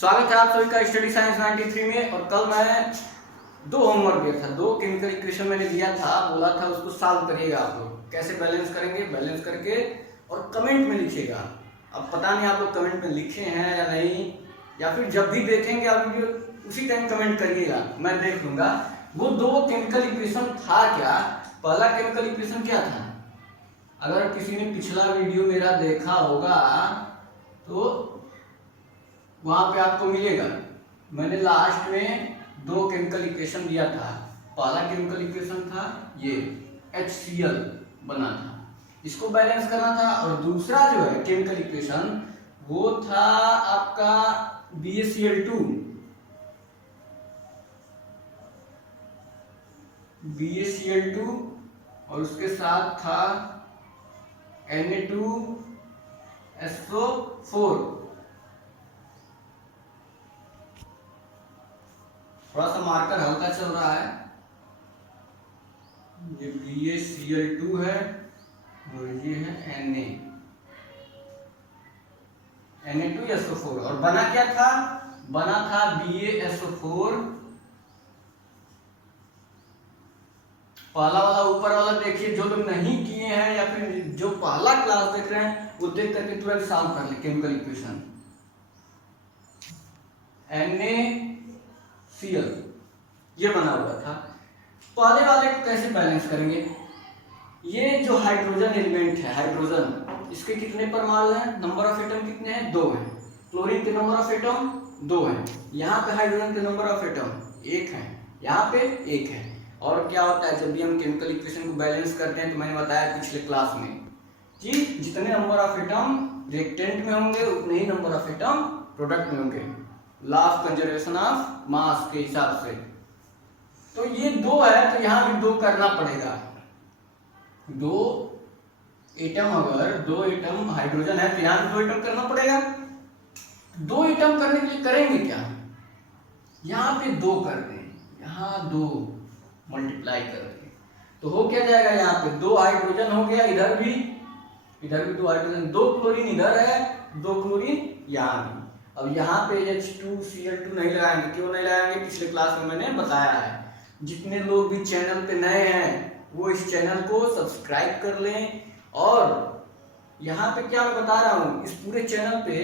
स्वागत है आप सभी का स्टडी साइंस 93 में। और कल मैं दो होमवर्क दिया था, दो केमिकल इक्वेशन मैंने दिया था, बोला था उसको सॉल्व करिएगा। आप लोग कैसे बैलेंस करेंगे, बैलेंस करके और कमेंट में लिखिएगा। अब पता नहीं आप लोग कमेंट में लिखे हैं या नहीं, या फिर जब भी देखेंगे आप वीडियो उसी टाइम कमेंट करिएगा, मैं देख लूंगा। वो दो केमिकल इक्वेशन था क्या? पहला केमिकल इक्वेशन क्या था? अगर किसी ने पिछला वीडियो मेरा देखा होगा तो वहां पे आपको मिलेगा। मैंने लास्ट में दो केमिकल इक्वेशन दिया था। पहला केमिकल इक्वेशन था ये HCl बना था, इसको बैलेंस करना था। और दूसरा जो है केमिकल इक्वेशन वो था आपका BaCl2 और उसके साथ था Na2SO4। थोड़ा सा मार्कर हल्का चल रहा है। ये BaCl2 है और ये है Na2SO4। और बना क्या था? बना था BaSO4। पहला वाला ऊपर वाला देखिए, जो लोग नहीं किए हैं या फिर जो पहला क्लास देख रहे हैं वो देख करके तुरंत सॉल्व कर ले केमिकल इक्वेशन। NaCl ये बना हुआ था। पहले वाले को कैसे बैलेंस करेंगे? ये जो हाइड्रोजन एलिमेंट है, हाइड्रोजन, इसके कितने परमाणु हैं? नंबर ऑफ एटम कितने हैं? 2 हैं। क्लोरीन के नंबर ऑफ एटम 2 हैं। यहाँ पे हाइड्रोजन के नंबर ऑफ एटम 1 है, यहाँ पे 1 है। और क्या होता है जब भी हम केमिकल इक्वेशन को बैलेंस करते हैं, तो मैंने बताया पिछले क्लास में कि जितने नंबर ऑफ एटम रिएक्टेंट में होंगे उतने ही नंबर ऑफ एटम प्रोडक्ट में होंगे, law of conservation of mass के हिसाब से। तो ये 2 है तो यहाँ भी 2 करना पड़ेगा। 2 एटम, अगर 2 एटम हाइड्रोजन है तो यहाँ भी 2 एटम करना पड़ेगा। 2 एटम करने के लिए करेंगे क्या? यहाँ पे 2 कर दें, यहाँ 2 मल्टीप्लाई कर दें तो हो क्या जाएगा? यहाँ पे 2 हाइड्रोजन हो गया, इधर भी 2 हाइड्रोजन, 2 क्लोरीन इधर है, 2 क्लोरीन यहाँ भी। अब यहाँ पे H2Cl2 नहीं लगाएंगे। क्यों नहीं लगाएंगे? पिछले क्लास में मैंने बताया है। जितने लोग भी चैनल पे नए हैं वो इस चैनल को सब्सक्राइब कर लें। और यहाँ पे क्या मैं बता रहा हूँ, इस पूरे चैनल पे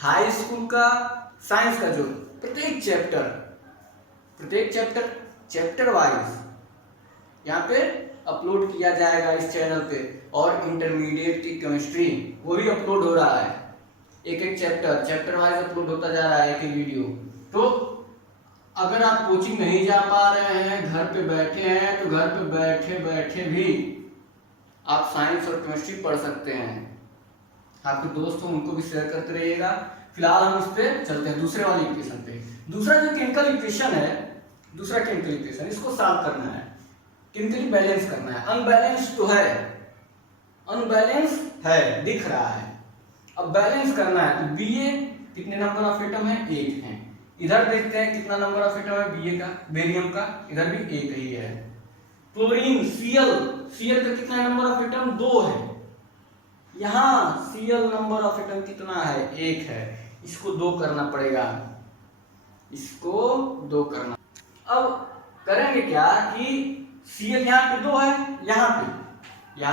हाई स्कूल का साइंस का जो प्रत्येक चैप्टर वाइज यहाँ पे अपलोड किया जाएगा इस चैनल पे। और इंटरमीडिएट की केमिस्ट्री वो भी अपलोड हो रहा है, एक चैप्टर वाइज अपलोड होता जा रहा है एक वीडियो। तो अगर आप कोचिंग नहीं जा पा रहे हैं, घर पे बैठे हैं, तो घर पे बैठे बैठे भी आप साइंस और केमिस्ट्री पढ़ सकते हैं। आपके दोस्त हो उनको भी शेयर करते रहिएगा। फिलहाल हम इस पे चलते हैं दूसरे वाली इक्वेशन पे। दूसरा जो केमिकल इक्वेशन है, दूसरा केमिकल इक्वेशन, इसको सॉल्व करना है, केमिकली बैलेंस करना है। अनबैलेंस तो है, अनबैलेंस है, दिख रहा है। अब बैलेंस करना है तो Ba कितने नंबर ऑफ एटम है? 1 है। इधर देखते हैं कितना नंबर ऑफ एटम है Ba का, बेरियम का, इधर भी 1 ही है। क्लोरीन Cl का कितना नंबर ऑफ एटम? 2 है। यहाँ Cl नंबर ऑफ एटम कितना है? 1 है। इसको 2 करना पड़ेगा, इसको 2 करना। अब करेंगे क्या कि Cl यहाँ पे 2 है, यहाँ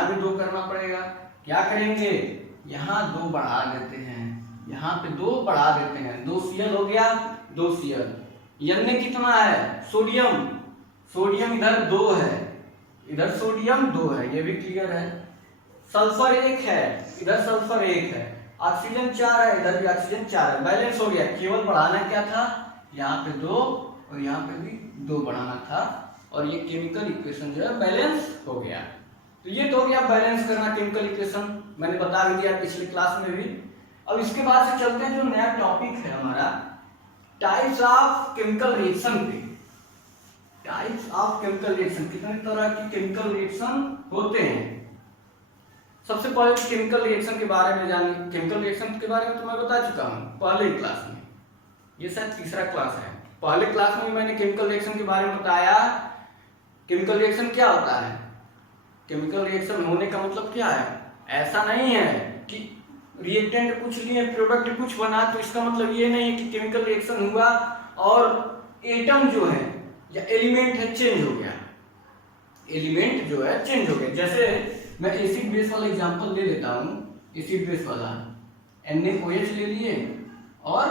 भी 2 करना पड़ेगा। क्या करेंगे? यहाँ 2 बढ़ा देते हैं, यहाँ पे 2 बढ़ा देते हैं। 2 Cl हो गया, 2 Cl। Na कितना है? सोडियम इधर 2 है, इधर सोडियम 2 है, ये भी क्लियर है। सल्फर 1 है, इधर सल्फर 1 है। ऑक्सीजन 4 है, इधर भी ऑक्सीजन 4 है। बैलेंस हो गया। केवल बढ़ाना क्या था? यहाँ पे 2 और यहाँ पे भी 2 बढ़ाना था। और ये केमिकल इक्वेशन जो है बैलेंस हो गया। तो ये तो हो गया बैलेंस करना केमिकल इक्वेशन, मैंने बता भी दिया पिछले क्लास में भी। अब इसके बाद से चलते हैं जो नया टॉपिक है हमारा, टाइप्स ऑफ केमिकल रिएक्शन पे। टाइप्स ऑफ केमिकल रिएक्शन, कितने तरह की केमिकल रिएक्शन होते हैं। सबसे पहले केमिकल रिएक्शन के बारे में जानिए। केमिकल रिएक्शन के बारे में तो मैं बता चुका हूँ पहले क्लास में, ये शायद तीसरा क्लास है। पहले क्लास में मैंने केमिकल रिएक्शन के बारे में बताया। केमिकल रिएक्शन क्या होता है? केमिकल रिएक्शन होने का मतलब क्या है? ऐसा नहीं है कि रिएक्टेंट कुछ लिए, प्रोडक्ट कुछ बना, तो इसका मतलब ये नहीं है कि केमिकल रिएक्शन हुआ और एटम जो है या एलिमेंट है चेंज हो गया, एलिमेंट जो है चेंज हो गया। जैसे मैं एसिड बेस वाला एग्जांपल ले लेता हूँ, एसिड बेस वाला NaOH ले लिए और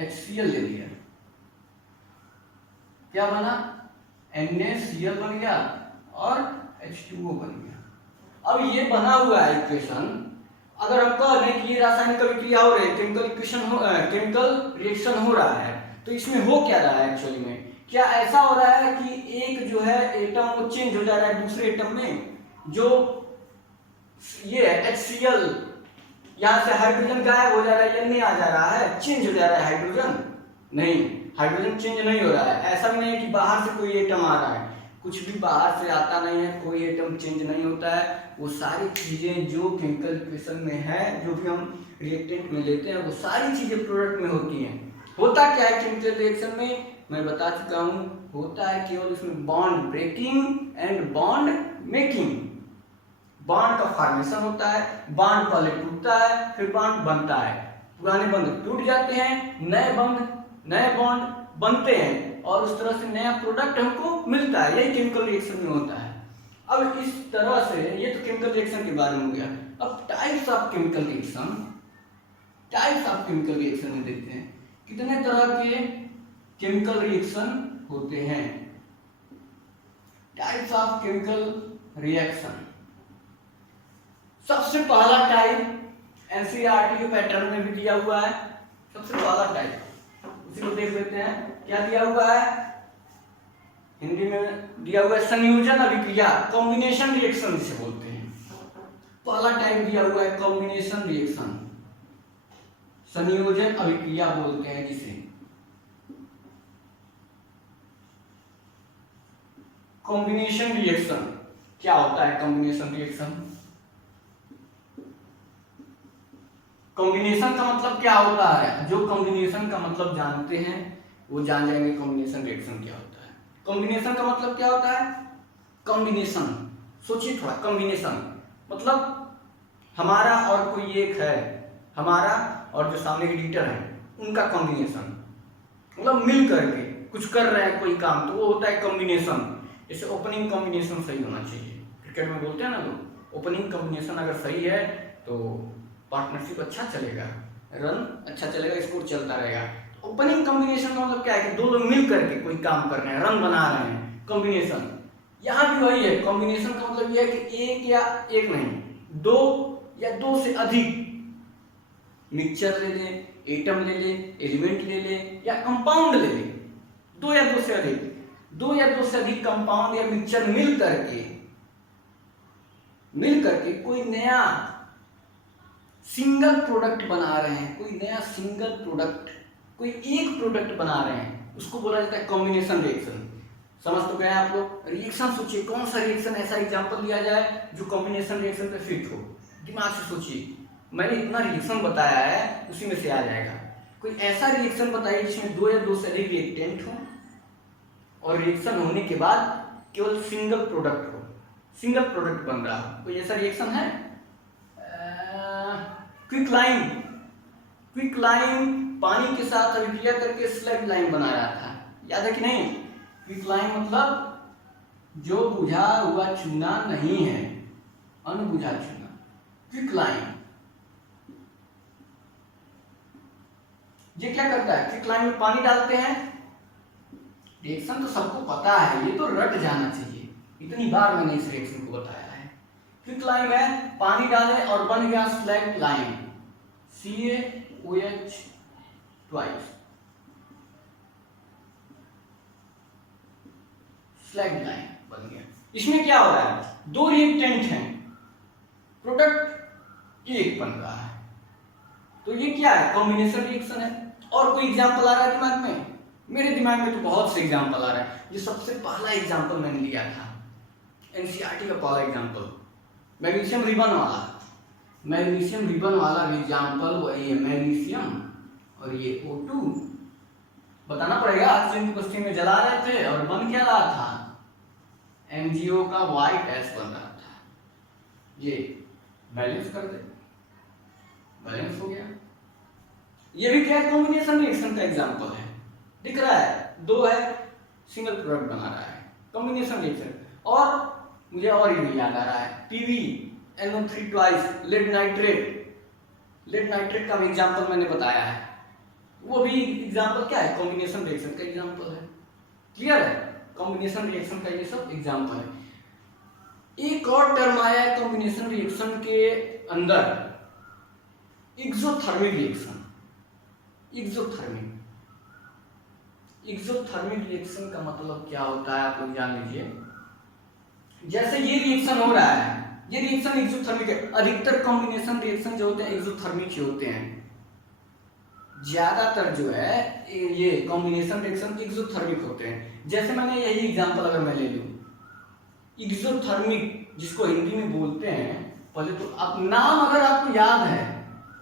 HCl ले लिया, क्या बना, NaCl बन गया और H2O बन गया। अब ये बना हुआ है इक्वेशन, अगर हम कह रहे हैं कि ये रासायनिक अभिक्रिया हो रही है, केमिकल रिएक्शन हो रहा है, तो इसमें हो क्या रहा है एक्चुअली में, क्या ऐसा हो रहा है कि एक जो है एटम वो चेंज हो जा रहा है दूसरे एटम में, जो ये है HCl, यहाँ से हाइड्रोजन गायब हो जा रहा है या नहीं आ जा रहा है, चेंज हो जा रहा है हाइड्रोजन, नहीं, हाइड्रोजन चेंज नहीं हो रहा है। ऐसा भी नहीं है कि बाहर से कोई एटम आ रहा है, कुछ भी बाहर से आता नहीं है, कोई एटम चेंज नहीं होता है। वो सारी चीजें जो केमिकल रिएक्शन में है, जो भी हम रिएक्टेंट में लेते हैं, वो सारी चीजें प्रोडक्ट में होती हैं। होता क्या है केमिकल रिएक्शन में, मैं बता चुका हूँ, होता है केवल इसमें bond breaking and bond making. Bond का फॉर्मेशन होता है, बॉन्ड पहले टूटता है फिर बॉन्ड बनता है, पुराने बॉन्ड टूट जाते हैं, नए बॉन्ड बनते हैं और उस तरह से नया प्रोडक्ट हमको मिलता है। यही केमिकल रिएक्शन में होता है। अब इस तरह से ये तो केमिकल रिएक्शन के बारे में हो गया। अब types of chemical reaction, types of chemical reaction में देखते हैं कितने तरह के केमिकल रिएक्शन होते हैं। टाइप्स ऑफ केमिकल रिएक्शन, सबसे पहला टाइप एनसीईआरटी के पैटर्न में भी दिया हुआ है। सबसे पहला टाइप उसी को देख लेते हैं, क्या दिया हुआ है, हिंदी में दिया हुआ है संयोजन अभिक्रिया, कॉम्बिनेशन रिएक्शन जिसे बोलते हैं। पहला टाइप दिया हुआ है कॉम्बिनेशन रिएक्शन, संयोजन अभिक्रिया बोलते हैं जिसे। कॉम्बिनेशन रिएक्शन क्या होता है, कॉम्बिनेशन रिएक्शन, कॉम्बिनेशन का मतलब क्या होता है, जो कॉम्बिनेशन का मतलब जानते हैं वो जान जाएंगे कॉम्बिनेशन रिएक्शन क्या होता है। कॉम्बिनेशन का मतलब क्या होता है, कॉम्बिनेशन, सोचिए थोड़ा, कॉम्बिनेशन मतलब हमारा और कोई एक है, हमारा और जो सामने के एडिटर है उनका कॉम्बिनेशन, मतलब मिल करके कुछ कर रहे हैं कोई काम, तो वो होता है कॉम्बिनेशन। जैसे ओपनिंग कॉम्बिनेशन सही होना चाहिए, क्रिकेट में बोलते हैं ना लोग, ओपनिंग कॉम्बिनेशन अगर सही है तो पार्टनरशिप अच्छा चलेगा, रन अच्छा चलेगा, स्कोर चलता रहेगा। ओपनिंग कॉम्बिनेशन का मतलब क्या है कि दो लोग मिल करके कोई काम कर रहे हैं, रन बना रहे हैं, कॉम्बिनेशन। यहाँ भी वही है, कॉम्बिनेशन का मतलब यह है कि एक या एक नहीं, दो या दो से अधिक मिक्सचर ले ले, एटम ले ले, एलिमेंट ले ले या कंपाउंड ले ले, दो या दो से अधिक कंपाउंड या मिक्सचर मिल करके कोई नया सिंगल प्रोडक्ट बना रहे हैं, कोई नया सिंगल प्रोडक्ट, कोई एक प्रोडक्ट बना रहे हैं, उसको बोला जाता है कॉम्बिनेशन रिएक्शन। समझ तो गए आप लोग। रिएक्शन सोचिए, कौन सा रिएक्शन ऐसा एग्जांपल दिया जाए जो कॉम्बिनेशन रिएक्शन पे फिट हो, दिमाग से सोचिए। मैंने इतना रिएक्शन बताया है, उसी में से आ जाएगा। कोई ऐसा रिएक्शन बताइए जिसमें दो या दो से अधिक रिएक्टेंट हो और रिएक्शन होने के बाद केवल सिंगल प्रोडक्ट हो, सिंगल प्रोडक्ट बन रहा हो। कोई ऐसा रिएक्शन है? क्विक लाइम पानी के साथ अभिक्रिया करके स्लग लाइम बना रहा था, याद है कि नहीं? क्विक लाइम मतलब जो बुझा हुआ चूना नहीं है, अनबुझा चूना, क्विक लाइम। ये क्या करता है, क्विक लाइम में पानी डालते हैं, रिएक्शन तो सबको पता है, ये तो रट जाना चाहिए, इतनी बार मैंने इस रिएक्शन को बताया है। क्विक लाइम है, पानी डाले और बन गया slag lime, CaOH twice, slag lime बन गया। इसमें क्या हो रहा है, दो रिएक्टेंट हैं, प्रोडक्ट एक बन रहा है, तो ये क्या है, कॉम्बिनेशन रिएक्शन है। और कोई एग्जांपल आ रहा है दिमाग में? मेरे दिमाग में तो बहुत से एग्जांपल आ रहा है। ये सबसे पहला एग्जांपल मैंने लिया था एनसीईआरटी का पहला एग्जांपल, मैग्नीशियम रिबन वाला एग्जांपल वही है, मैग्नीशियम और ये O2 बताना पड़ेगा। ऑक्सीजन को स्टीम में जला रहे थे और बन क्या रहा था, MgO का व्हाइट एस बन रहा था। ये बैलेंस कर दे, बैलेंस हो गया। ये भी क्या है, कॉम्बिनेशन रिएक्शन का एग्जांपल है। दिख रहा है, दो है, सिंगल प्रोडक्ट बना रहा है, कॉम्बिनेशन रिएक्शन। और मुझे और ये याद आ रहा है, PbNO3 twice lead nitrate. Lead nitrate का भी एग्जांपल मैंने बताया है, वो भी एग्जांपल क्या है, कॉम्बिनेशन रिएक्शन का एग्जांपल है। क्लियर है, कॉम्बिनेशन रिएक्शन का ये सब एग्जांपल है। एक और टर्म आया है कॉम्बिनेशन रिएक्शन के अंदर, एक्सोथर्मिक रिएक्शन। एक्सोथर्मिक रिएक्शन का मतलब क्या होता है आप लोग जान लीजिए। जैसे ये रिएक्शन हो रहा है, ये रिएक्शन एक्सोथर्मिक है। अधिकतर कॉम्बिनेशन रिएक्शन जो होते हैं एक्सोथर्मिक ही होते हैं, ज्यादातर जो है ये कॉम्बिनेशन रिएक्शन एक्सोथर्मिक होते हैं। जैसे मैंने यही एग्जांपल अगर मैं ले लूं, एक्सोथर्मिक जिसको हिंदी में बोलते हैं, पहले तो आप नाम अगर आपको याद है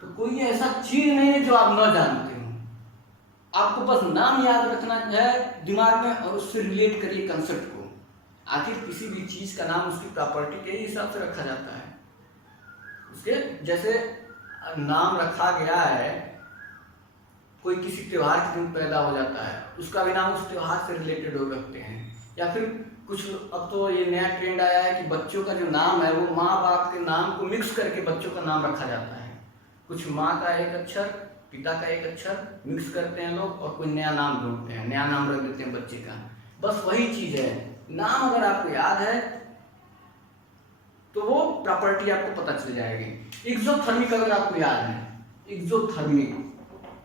तो कोई ऐसा चीज नहीं है जो आप न जानते हो, आपको बस नाम याद रखना है दिमाग में और उससे रिलेट करिए कंसेप्ट को। आखिर किसी भी चीज का नाम उसकी प्रॉपर्टी के हिसाब से रखा जाता है। उसके जैसे नाम रखा गया है, कोई किसी त्योहार के दिन पैदा हो जाता है, उसका भी नाम उस त्योहार से रिलेटेड हो रखते हैं। या फिर कुछ, अब तो ये नया ट्रेंड आया है कि बच्चों का जो नाम है वो माँ बाप के नाम को मिक्स करके बच्चों का नाम रखा जाता है। कुछ माँ का एक अक्षर, पिता का एक अक्षर मिक्स करते हैं लोग और कोई नया नाम ढूंढते हैं, नया नाम रख देते हैं बच्चे का। बस वही चीज है, नाम अगर आपको याद है तो वो प्रॉपर्टी आपको पता चल जाएगी। एक्सोथर्मिक अगर आपको याद है,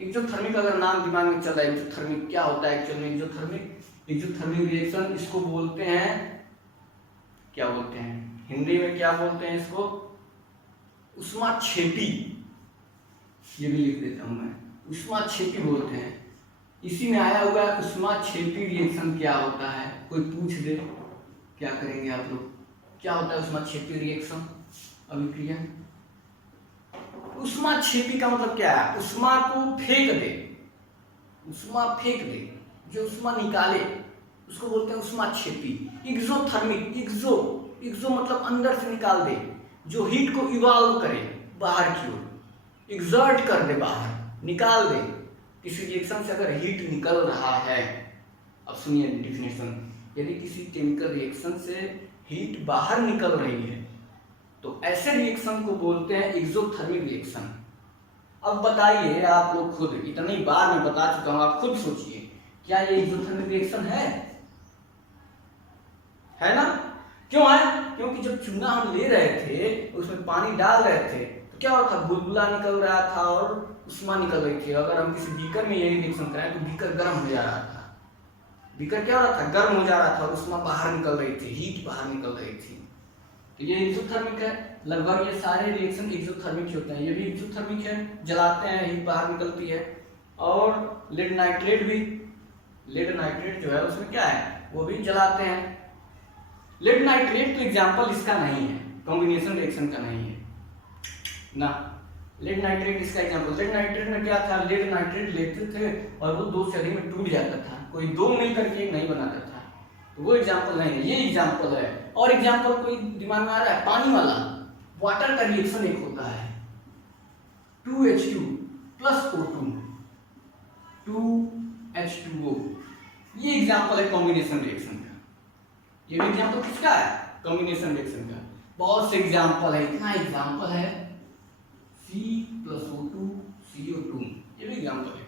एक्सोथर्मिक अगर नाम दिमाग में चला है, एक्सोथर्मिक क्या होता है एक्चुअली में। एक्सोथर्मिक रिएक्शन इसको बोलते हैं, क्या बोलते हैं हिंदी में, क्या बोलते हैं इसको, उष्माक्षेपी। ये भी लिख देता हूं मैं, उष्माक्षेपी बोलते हैं। इसी में आया हुआ उष्माक्षेपी रिएक्शन क्या होता है, कोई पूछ दे क्या करेंगे आप लोग, क्या होता है उष्माक्षेपी रिएक्शन अभिक्रिया। उष्माक्षेपी का मतलब क्या है, उष्मा को फेंक दे, उष्मा फेंक दे, जो उष्मा निकाले उसको बोलते हैं उष्माक्षेपी। एक्सोथर्मिक, एक्सो मतलब अंदर से निकाल दे, जो हीट को इवॉल्व करे बाहर की ओर, एक्सर्ट कर दे, बाहर निकाल दे। किसी रिएक्शन से अगर हीट निकल रहा है, अब सुनिए डिफिनेशन, यदि किसी केमिकल रिएक्शन से हीट बाहर निकल रही है तो ऐसे रिएक्शन को बोलते हैं एक्सोथर्मिक रिएक्शन। अब बताइए आप लोग खुद, इतनी बार मैं बता चुका हूं, आप खुद सोचिए क्या ये एक्सोथर्मिक रिएक्शन है ना? क्यों है? क्योंकि जब चूना हम ले रहे थे उसमें पानी डाल रहे थे तो क्या होता था, बुलबुला निकल रहा था और उष्मा निकल रही थी। अगर हम किसी बीकर में यही रिएक्शन कराएं तो बीकर गर्म हो जा रहा था, बीकर क्या हो रहा था, गर्म हो जा रहा था और उष्मा बाहर निकल रही थी, हीट बाहर निकल रही थी। तो ये एक्सोथर्मिक है। लगभग ये सारे रिएक्शन एक्सोथर्मिक होते हैं। ये भी एक्सोथर्मिक है, जलाते हैं हीट बाहर निकलती है। और लेड नाइट्रेट भी, लेड नाइट्रेट जो है उसमें क्या है, वो भी जलाते हैं। लेड नाइट्रेट तो एग्जाम्पल इसका नहीं है, कॉम्बिनेशन रिएक्शन का नहीं है ना। लेड नाइट्रेट इसका एग्जाम्पल, लेड नाइट्रेट में क्या था, लेड नाइट्रेट लेते थे और वो दो से अधिक में टूट जाता था, कोई दो मिल करके एक नहीं बनाता था, तो वो एग्जाम्पल नहीं है, ये एग्जाम्पल है। और एग्जाम्पल कोई दिमाग में आ रहा है, पानी वाला, वाटर का रिएक्शन एक होता है 2H2 प्लस O2, 2H2O, ये एग्जाम्पल है कॉम्बिनेशन रिएक्शन का। ये भी एग्जाम्पल किसका है, कॉम्बिनेशन रिएक्शन का। बहुत से एग्जाम्पल है, इतना एग्जाम्पल है, C प्लस O2 CO2, ये भी एग्जाम्पल है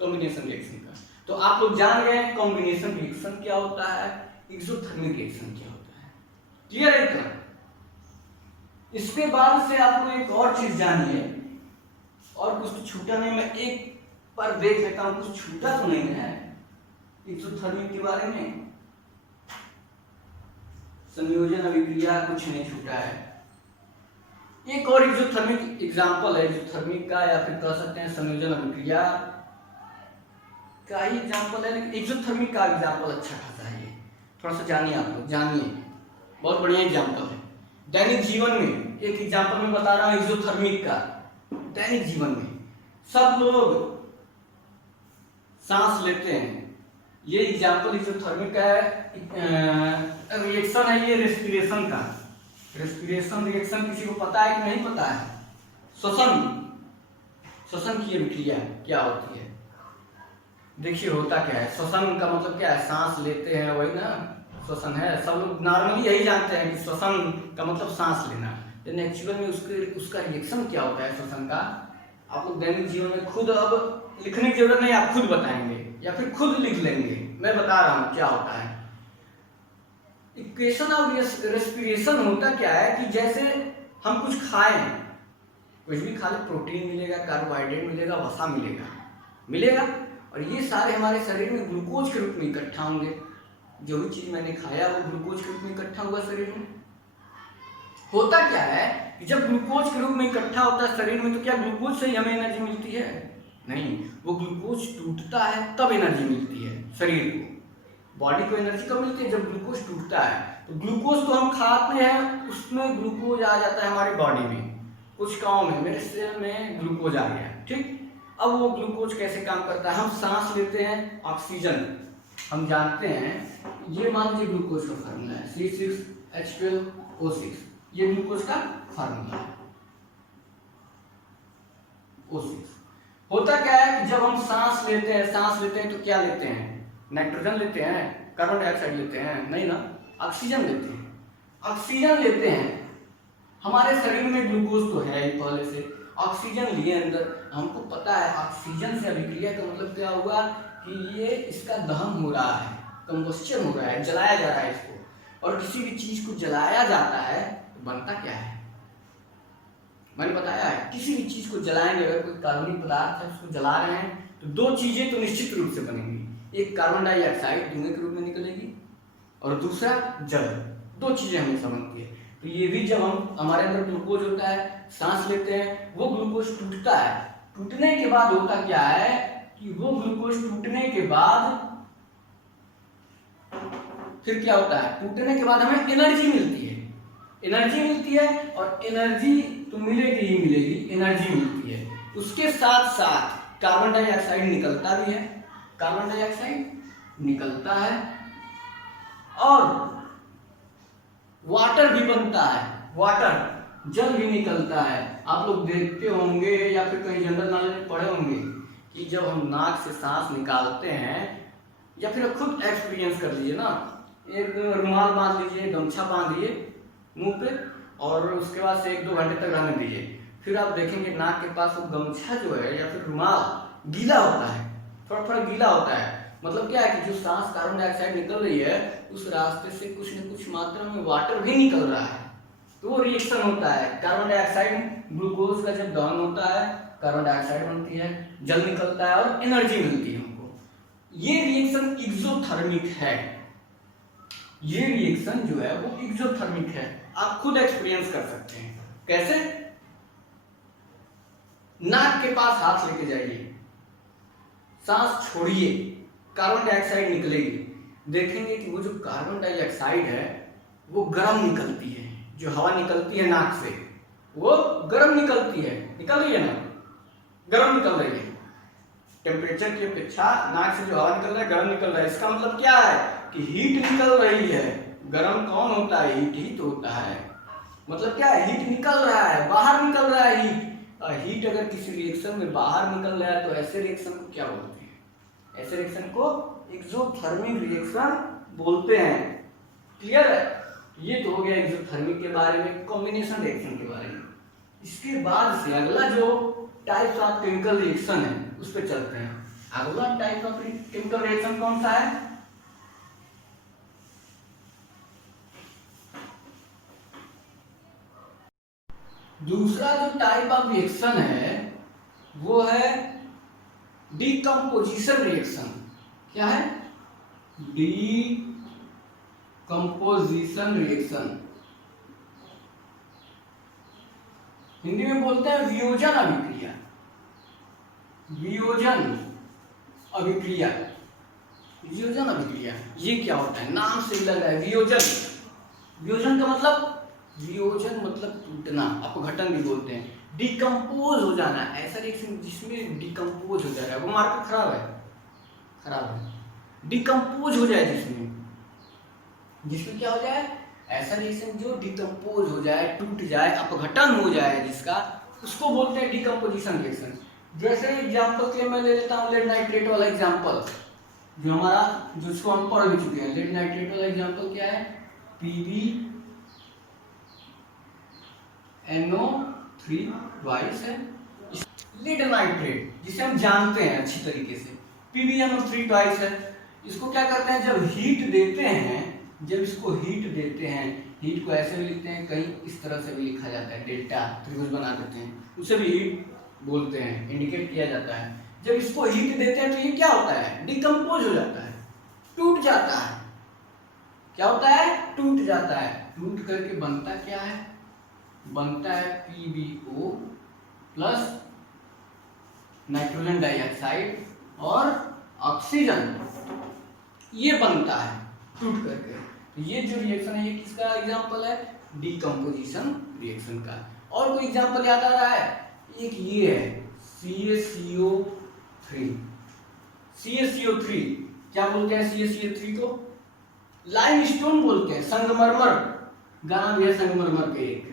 कॉम्बिनेशन रिएक्शन का। तो आप लोग जान गए कॉम्बिनेशन रिएक्शन क्या होता है, एक्सोथर्मिक रिएक्शन क्या होता है। क्लियर है इतना? इसके बाद से आप लोग एक और चीज जानिए, और कुछ तो छूटा नहीं, मैं एक बार देख लेता हूं, कुछ छूटा तो नहीं है एक्सोथर्मिक के बारे में। संयोजन अभिक्रिया कुछ नहीं छूटा है। एक और एक्सोथर्मिक एग्जांपल है एक्सोथर्मिक का, या फिर कह सकते हैं संयोजन अभिक्रिया का ही एग्जांपल है, लेकिन एक्सोथर्मिक का एग्जांपल अच्छा खासा है। थोड़ा सा जानिए आप लोग, जानिए, बहुत बढ़िया एग्जांपल है। दैनिक जीवन में एक एग्जांपल मैं बता रहा हूं एक्सोथर्मिक का। दैनिक जीवन में सब लोग सांस लेते हैं, ये एग्जांपल एक्सोथर्मिक का है। रिएक्शन है ये रेस्पिरेशन का, रेस्पिरेशन रिएक्शन किसी को पता है कि नहीं पता है? श्वसन, श्वसन की अभिक्रिया क्या होती है। देखिए होता क्या है, श्वसन का मतलब क्या है, सांस लेते हैं, वही ना श्वसन है। सब लोग नॉर्मली यही जानते हैं कि श्वसन का मतलब सांस लेना, लेकिन एक्चुअल में उसका रिएक्शन क्या होता है श्वसन का, आप लोग दैनिक जीवन में खुद अब लिखने की जरूरत नहीं, आप खुद बताएंगे या फिर खुद लिख लेंगे, मैं बता रहा हूँ क्या होता है। इक्वेशन ऑफ रेस्पिरेशन होता क्या है कि जैसे हम कुछ खाएं, कुछ भी खा ले, प्रोटीन मिलेगा, कार्बोहाइड्रेट मिलेगा, वसा मिलेगा, और ये सारे हमारे शरीर में ग्लूकोज के रूप में इकट्ठा होंगे। जो भी चीज मैंने खाया वो ग्लूकोज के रूप में इकट्ठा हुआ शरीर में। होता क्या है कि जब ग्लूकोज के रूप में इकट्ठा होता है शरीर में, तो क्या ग्लूकोज से ही हमें एनर्जी मिलती है? नहीं, वो ग्लूकोज टूटता है तब एनर्जी मिलती है शरीर को। बॉडी को एनर्जी कब मिलती है? जब ग्लूकोज टूटता है। तो ग्लूकोज तो हम खाते हैं, उसमें ग्लूकोज आ जाता है हमारी बॉडी में, कुछ काम है, मेरे सेल में ग्लूकोज आ गया, ठीक। अब वो ग्लूकोज कैसे काम करता है, हम सांस लेते हैं, ऑक्सीजन हम जानते हैं, ये मान लीजिए ग्लूकोज का फार्मूला है C6H12O6, ये ग्लूकोज का फार्मूला है O6। होता क्या है कि जब हम सांस लेते हैं तो क्या लेते हैं? नाइट्रोजन लेते हैं, कार्बन डाइऑक्साइड लेते हैं? नहीं ना, ऑक्सीजन लेते हैं। ऑक्सीजन लेते हैं, हमारे शरीर में ग्लूकोज तो है ही पहले से, ऑक्सीजन लिए अंदर, हमको पता है ऑक्सीजन से अभिक्रिया का मतलब क्या हुआ कि ये इसका दहन हो रहा है, कंबस्चन हो रहा है, जलाया जा रहा है इसको। और किसी भी चीज को जलाया जाता है तो बनता क्या है, मैंने बताया है, किसी भी चीज को जलाएंगे, अगर कोई कार्बनिक पदार्थ है उसको जला रहे हैं तो दो चीजें तो निश्चित रूप से बनेंगी, एक कार्बन डाइऑक्साइड धुएं के रूप में निकलेगी और दूसरा जल, दो चीजें हमेशा बनती है। तो ये भी जब हम हमारे अंदर ग्लूकोज होता है, सांस लेते हैं, वो ग्लूकोज टूटता है, टूटने के बाद होता क्या है कि वो ग्लूकोज टूटने के बाद फिर क्या होता है, टूटने के बाद हमें एनर्जी मिलती है, और एनर्जी तो मिलेगी ही मिलेगी, एनर्जी मिलती है। उसके साथ साथ कार्बन डाइऑक्साइड निकलता भी है, कार्बन डाइऑक्साइड निकलता है, और वाटर भी बनता है, वाटर जल भी निकलता है। आप लोग देखते होंगे या फिर कहीं जनरल नॉलेज में पढ़े होंगे कि जब हम नाक से सांस निकालते हैं, या फिर खुद एक्सपीरियंस कर लीजिए ना, एक रुमाल बांध लीजिए, गमछा बांधिए मुंह पे, और उसके बाद से 1-2 घंटे तक रहने दीजिए, फिर आप देखेंगे नाक के पास वो गमछा जो है या फिर रुमाल गीला होता है, थोड़ा थोड़ा गीला होता है। मतलब क्या है कि जो सांस कार्बन डाइऑक्साइड निकल रही है उस रास्ते से कुछ न कुछ मात्रा में वाटर भी निकल रहा है, तो वो रिएक्शन होता है। कार्बन डाइऑक्साइड ग्लूकोज का जब दहन होता है, कार्बन डाइऑक्साइड बनती है, जल निकलता है और एनर्जी मिलती है हमको। ये रिएक्शन एक्सोथर्मिक है, ये रिएक्शन जो है वो एक्सोथर्मिक है, आप खुद एक्सपीरियंस कर सकते हैं। कैसे? नाक के पास हाथ लेके जाइए, सांस छोड़िए, कार्बन डाइऑक्साइड निकलेगी, देखेंगे कि वो जो कार्बन डाइऑक्साइड है वो गर्म निकलती है, जो हवा निकलती है नाक से वो गर्म निकलती है, निकल रही है ना, गर्म निकल रही है। टेम्परेचर की अपेक्षा नाक से जो हवा निकल रहा है गर्म निकल रहा है। इसका मतलब क्या है कि हीट निकल रही है। गर्म कौन होता है? हीट ही तो होता है। मतलब क्या है? हीट निकल रहा है, बाहर निकल रहा है हीट। हीट अगर किसी रिएक्शन में बाहर निकल रहा है तो ऐसे रिएक्शन को क्या बोलते हैं? ऐसे रिएक्शन को एक्सोथर्मिक रिएक्शन बोलते हैं। क्लियर है? ये तो हो गया एक्सोथर्मिक के बारे में, कॉम्बिनेशन रिएक्शन के बारे में। इसके बाद से अगला जो टाइप्स ऑफ केमिकल रिएक्शन है उस पर चलते हैं। अगला टाइप ऑफ केमिकल रिएक्शन कौन सा है? दूसरा जो टाइप ऑफ रिएक्शन है वो है डीकम्पोजिशन रिएक्शन। क्या है? डीकम्पोजिशन रिएक्शन, हिंदी में बोलते हैं वियोजन अभिक्रिया। वियोजन अभिक्रिया, वियोजन अभिक्रिया ये क्या होता है? नाम से लग रहा है वियोजन। वियोजन का मतलब, वियोजन मतलब टूटना, अपघटन भी बोलते हैं। डिकम्पोज हो जाना, ऐसा रिएक्शन जिसमें डिकम्पोज हो जाएगा। वो मार्कर खराब है, खराब है। डिकम्पोज हो जाए जिसमें क्या हो जाए? ऐसा रिएक्शन जो डिकम्पोज हो जाए, टूट जाए, अपघटन हो जाए जिसका, उसको बोलते हैं डिकम्पोजिशन रिएक्शन। जैसे एग्जांपल के मैं ले लेता हूँ लेड नाइट्रेट वाला एग्जांपल, जो हमारा जिसको हम पढ़ भी चुके हैं। लेड नाइट्रेट वाला एग्जांपल क्या है? PbNO3 ट्वाइस है लेड नाइट्रेट, जिसे हम जानते हैं अच्छी तरीके से PbNO3 ट्वाइस है। इसको क्या करते हैं, जब हीट देते हैं, जब इसको हीट देते हैं, हीट को ऐसे भी लिखते हैं, कहीं इस तरह से भी लिखा जाता है, डेल्टा त्रिभुज बना देते हैं, उसे भी हीट बोलते हैं, इंडिकेट किया जाता है। जब इसको हीट देते हैं तो ये क्या होता है? डिकम्पोज हो जाता है, टूट जाता है। क्या होता है? टूट जाता है। टूट करके बनता क्या है? बनता है PbO प्लस नाइट्रोजन डाइऑक्साइड और ऑक्सीजन, ये बनता है टूट करके। तो ये जो रिएक्शन है ये किसका एग्जांपल है? डीकम्पोजिशन रिएक्शन का। और कोई एग्जांपल याद आ रहा है? एक ये है CaCO3। CaCO3 क्या बोलते हैं? CaCO3 को लाइमस्टोन बोलते हैं, संगमरमर। गाना भी है संगमरमर पे, एक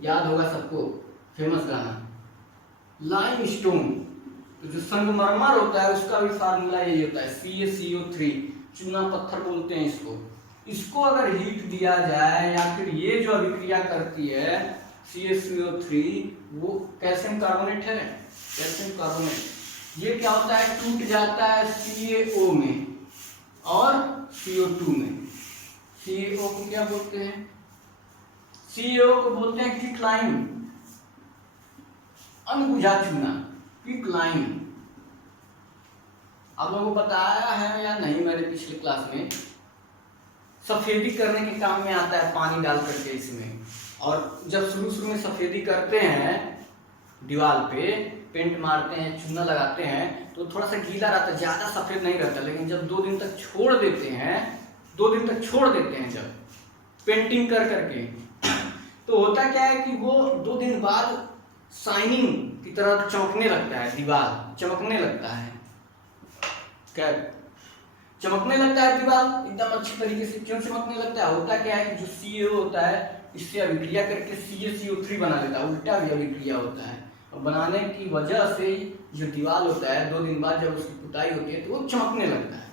याद होगा सबको, फेमस गाना लाइमस्टोन। तो जो संगमरमर होता है उसका भी फार्मूला यही होता है CaCO3, चूना पत्थर बोलते हैं इसको। इसको अगर हीट दिया जाए या फिर ये जो अभिक्रिया करती है CaCO3, वो कैल्शियम कार्बोनेट है, कैल्शियम कार्बोनेट, ये क्या होता है? टूट जाता है CaO में और CO2 में। CaO को क्या बोलते हैं? CaO को बोलते हैं क्विकलाइन, अनबुझा चूना, क्विकलाइन। आप लोगों को बताया है या नहीं मैंने पिछले क्लास में, सफेदी करने के काम में आता है पानी डाल करके इसमें। और जब शुरू में सफेदी करते हैं, दीवार पे पेंट मारते हैं, चूना लगाते हैं, तो थोड़ा सा गीला रहता है, ज्यादा सफेद नहीं रहता। लेकिन जब 2 दिन तक छोड़ देते हैं, 2 दिन तक छोड़ देते हैं जब पेंटिंग कर करके, तो होता क्या है कि वो 2 दिन बाद शाइनिंग की तरह चमकने लगता है, दीवार चमकने लगता है। क्या चमकने लगता है? दीवार एकदम अच्छी तरीके से क्यों चमकने लगता है? होता क्या है कि जो CaO होता है इससे अभिक्रिया करके CaCO3 बना देता है, उल्टा भी अभिक्रिया होता है। और बनाने की वजह से जो दीवार होता है 2 दिन बाद जब उसकी पुताई होती है तो वो चमकने लगता है।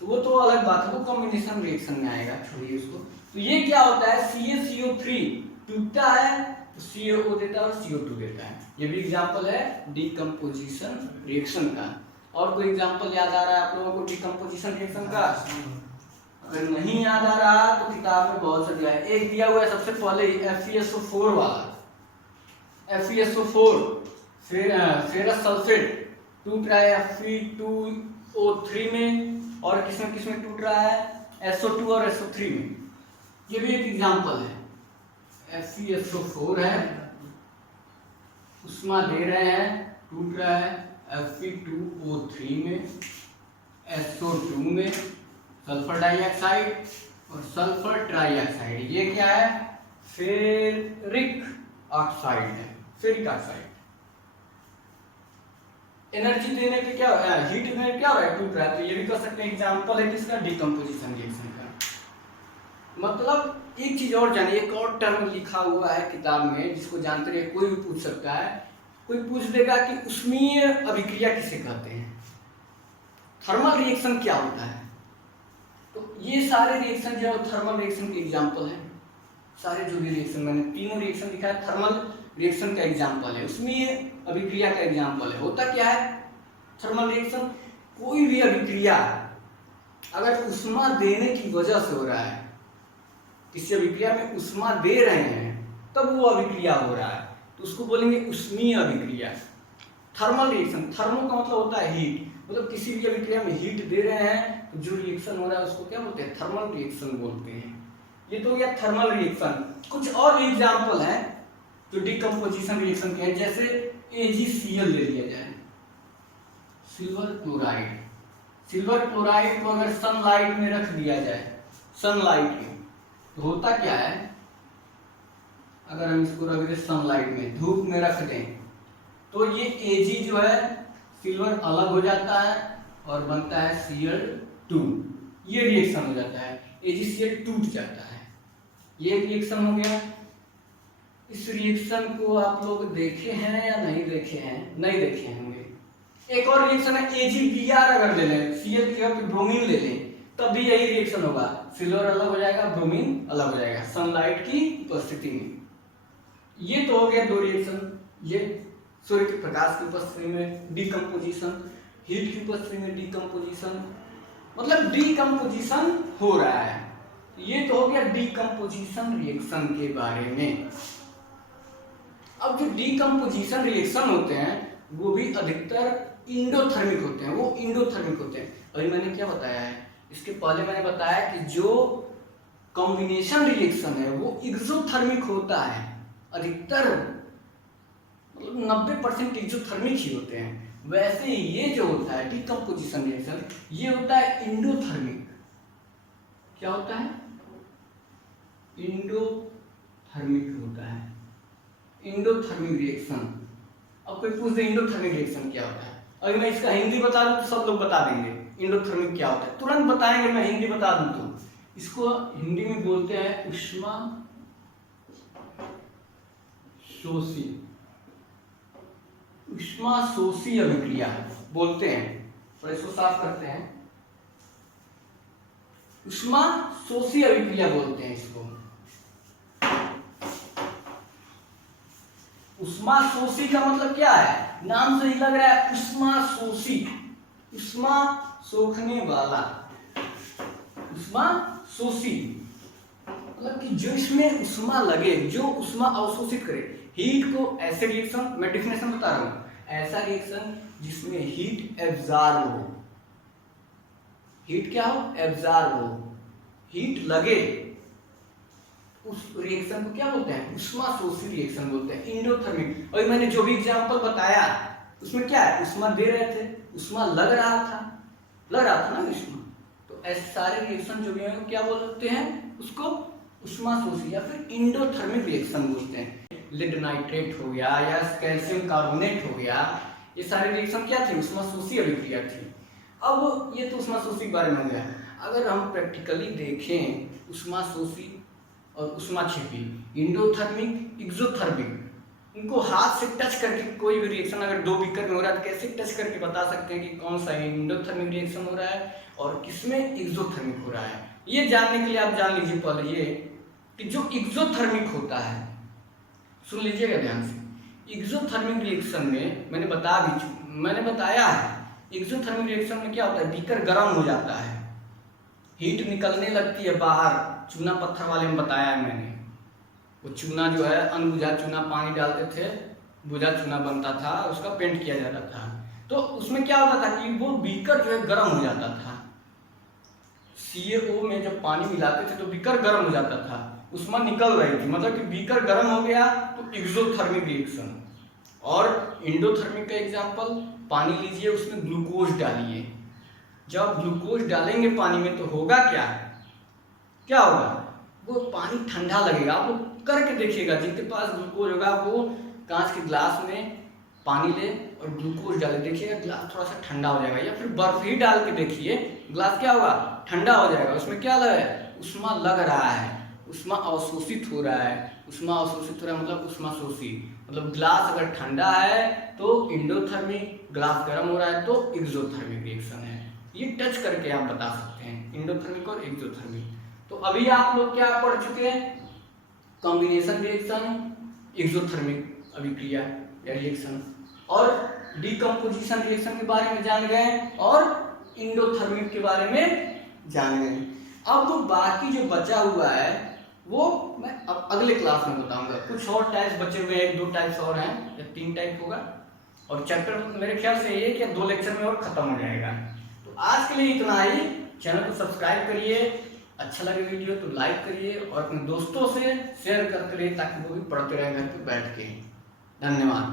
तो वो तो अलग बात है, वो कॉम्बिनेशन रिएक्शन में आएगा, छोड़िए उसको। तो ये क्या होता है? CaCO3 टूटता है तो CaO देता है और CO2 देता है। ये भी एग्जाम्पल है डीकम्पोजिशन रिएक्शन का। और कोई एग्जाम्पल याद आ रहा है आप लोगों को डीकम्पोजिशन रिएक्शन का? अगर नहीं याद आ रहा तो किताब में बहुत सा दिया है। एक दिया हुआ है सबसे पहले FeSO4 वाला, FeSO4, फिर फेरस सल्फेट टूट रहा है Fe2O3 में, और किसमें टूट रहा है? SO2 और SO3 में। ये भी एक एग्जाम्पल है। FeSO4 है, उष्मा दे रहे हैं, टूट रहा है Fe2O3 में, SO2 में, सल्फर डाइऑक्साइड और सल्फर ट्राइऑक्साइड। ये क्या है? फेरिक ऑक्साइड है, फेरिक ऑक्साइड। एनर्जी देने पे क्या, हीट देने पे क्या हो रहा है? टूट रहा है। तो ये भी कर सकते हैं, एग्जांपल है किसका? डीकम्पोजिशन रिएक्शन का। मतलब एक चीज और जानिए, एक और टर्म लिखा हुआ है किताब में जिसको जानते रहिए, कोई भी पूछ सकता है। कोई पूछ देगा कि उष्मीय अभिक्रिया किसे कहते हैं, थर्मल रिएक्शन क्या होता है? तो ये सारे रिएक्शन जो है थर्मल रिएक्शन के एग्जांपल है। सारे जो भी रिएक्शन मैंने तीनों रिएक्शन दिखाया थर्मल रिएक्शन का एग्जांपल है, उष्मीय अभिक्रिया का एग्जांपल है। होता क्या है थर्मल रिएक्शन? कोई भी अभिक्रिया अगर उष्मा देने की वजह से हो रहा है, किसी अभिक्रिया में उष्मा दे रहे हैं तब वो अभिक्रिया हो रहा है, तो उसको बोलेंगे उष्मीय अभिक्रिया। थर्मल रिएक्शन, थर्मो का मतलब होता है हीट, मतलब किसी भी अभिक्रिया में हीट दे रहे हैं तो जो रिएक्शन हो रहा है उसको क्या बोलते हैं? थर्मल रिएक्शन बोलते हैं। ये तो हो गया थर्मल रिएक्शन। कुछ और भी एग्जांपल है जो डीकम्पोजिशन रिएक्शन के हैं, जैसे AgCl ले लिया जाए, सिल्वर क्लोराइड। सिल्वर क्लोराइड को अगर सनलाइट में रख दिया जाए, सनलाइट में, तो होता क्या है? अगर हम इसको रख दें सनलाइट में, धूप में रख दें, तो ये Ag जो है सिल्वर अलग हो जाता है और बनता है Cl2। ये रिएक्शन हो जाता है, AgCl टूट जाता है। ये रिएक्शन हो गया। इस रिएक्शन को आप लोग देखे हैं या नहीं देखे हैं? नहीं देखे होंगे। एक और रिएक्शन है AgBr, अगर ले लें Cl की जगह ब्रोमीन ले लें तब भी यही रिएक्शन होगा, सिल्वर अलग हो जाएगा, ब्रोमीन अलग हो जाएगा सनलाइट की उपस्थिति में। ये तो हो गया दो रिएक्शन, ये सूर्य के प्रकाश की उपस्थिति में डीकम्पोजिशन, हीट की उपस्थिति में डीकम्पोजिशन, मतलब डीकम्पोजिशन हो रहा है। ये तो हो गया डीकम्पोजिशन रिएक्शन के बारे में। अब जो डीकम्पोजिशन रिएक्शन होते हैं वो भी अधिकतर इंडोथर्मिक होते हैं, वो इंडोथर्मिक होते हैं। अभी मैंने क्या बताया है, इसके पहले मैंने बताया कि जो कॉम्बिनेशन रिएक्शन है वो एक्सोथर्मिक होता है, अधिकतर मतलब 90% एक्सोथर्मिक ही होते हैं। वैसे ये जो होता है डीकम्पोजिशन रिएक्शन, ये होता है इंडोथर्मिक। क्या होता है? इंडोथर्मिक होता है, इंडोथर्मिक रिएक्शन। अब कोई पूछ दे इंडोथर्मिक रिएक्शन क्या होता है, अगर मैं इसका हिंदी बता दूं तो सब लोग बता देंगे इंडोथर्मिक क्या होता है, तुरंत बताएंगे। मैं हिंदी बता दूं तो इसको हिंदी में बोलते हैं उष्मा शोषी, उष्मा शोषी अभिक्रिया बोलते हैं। तो इसको साफ करते हैं, उष्मा शोषी अभिक्रिया बोलते हैं इसको। उष्मा शोषी का मतलब क्या है? नाम से ही लग रहा है उष्मा शोषी, उष्मा सोखने वाला, उष्मा शोषी मतलब कि जो इसमें उष्मा लगे, जो उष्मा अवशोषित करे। हीट को ऐसे रिएक्शन, मैं डेफिनेशन बता रहा हूं, ऐसा रिएक्शन जिसमें हीट एब्जॉर्ब हो, हीट क्या हो? एब्जॉर्ब हो, हीट लगे, उस रिएक्शन को क्या बोलते हैं? उष्मा शोषी रिएक्शन बोलते हैं, इंडोथर्मिक। और मैंने जो भी एग्जांपल बताया उसमें क्या है, उष्मा दे रहे थे, उष्मा लग रहा था ना उष्मा। तो ऐसे सारे रिएक्शन जो भी हैं क्या बोलते हैं? उसको उष्मा शोषी या फिर इंडोथर्मिक रिएक्शन बोलते हैं। लेड नाइट्रेट हो गया या कैल्शियम कार्बोनेट हो गया, ये सारे रिएक्शन क्या थे? उष्मा शोषी अभिक्रिया थी। अब ये तो उष्मा शोषी के बारे में हो गया। अगर हम प्रैक्टिकली देखें उष्मा शोषी और उष्माक्षेपी, इंडोथर्मिक, एक्सोथर्मिक, इनको हाथ से टच करके कोई भी रिएक्शन अगर दो बीकर में हो रहा है तो कैसे टच करके बता सकते हैं कि कौन सा इंडोथर्मिक रिएक्शन हो रहा है और किसमें एक्सोथर्मिक हो रहा है। ये जानने के लिए आप जान लीजिए पहले ये कि जो एक्सोथर्मिक होता है, सुन लीजिएगा ध्यान से, एक्सोथर्मिक रिएक्शन में मैंने बताया है, एक्सोथर्मिक रिएक्शन में क्या होता है? बीकर गर्म हो जाता है, हीट निकलने लगती है बाहर। चूना पत्थर वाले में बताया है मैंने, वो चूना जो है अनबुझा चूना, पानी डालते थे, बुझा चूना बनता था, उसका पेंट किया जाता था। तो उसमें क्या होता था कि वो बीकर जो है गर्म हो जाता था। CaO में जब पानी मिलाते थे तो बीकर गर्म हो जाता था, उष्मा निकल रही थी, मतलब कि बीकर गर्म हो गया तो एक्सोथर्मिक रिएक्शन। और इंडोथर्मिक का एग्जांपल, पानी लीजिए, उसमें ग्लूकोज डालिए, जब ग्लूकोज डालेंगे पानी में तो होगा क्या होगा? वो पानी ठंडा लगेगा। आप लोग करके देखिएगा, जिनके पास ग्लूकोज होगा वो कांच के ग्लास में पानी ले और ग्लूकोज डाले, देखिएगा ग्लास थोड़ा सा ठंडा हो जाएगा। या फिर बर्फ ही डाल के देखिए, ग्लास क्या होगा? ठंडा हो जाएगा। उसमें क्या लग रहा है? उष्मा लग रहा है, उष्मा अवशोषित हो रहा है। उष्मा अवशोषित हो रहा है मतलब उष्मा शोषी, मतलब ग्लास अगर ठंडा है तो इंडोथर्मिक, ग्लास गर्म हो रहा है तो एक्सोथर्मिक रिएक्शन है। ये टच करके आप बता सकते हैं इंडोथर्मिक और एक्सोथर्मिक। तो अभी आप लोग क्या पढ़ चुके हैं? कॉम्बिनेशन रिएक्शन, एक्सोथर्मिक अभिक्रिया या रिएक्शन, और डीकम्पोजिशन रिएक्शन के बारे में जान गए और इंडोथर्मिक के बारे में जान गए। अब तो बाकी जो बचा हुआ है वो मैं अब अगले क्लास में बताऊंगा। कुछ और टाइप्स बचे हुए हैं, 1-2 टाइप्स और हैं या 3 टाइप होगा, और चैप्टर मेरे ख्याल से ये कि 2 लेक्चर में और खत्म हो जाएगा। तो आज के लिए इतना ही। चैनल को सब्सक्राइब करिए, अच्छा लगे वीडियो तो लाइक करिए और अपने दोस्तों से शेयर करते रहिए ताकि वो भी पढ़ते रहे घर पे बैठ के। धन्यवाद।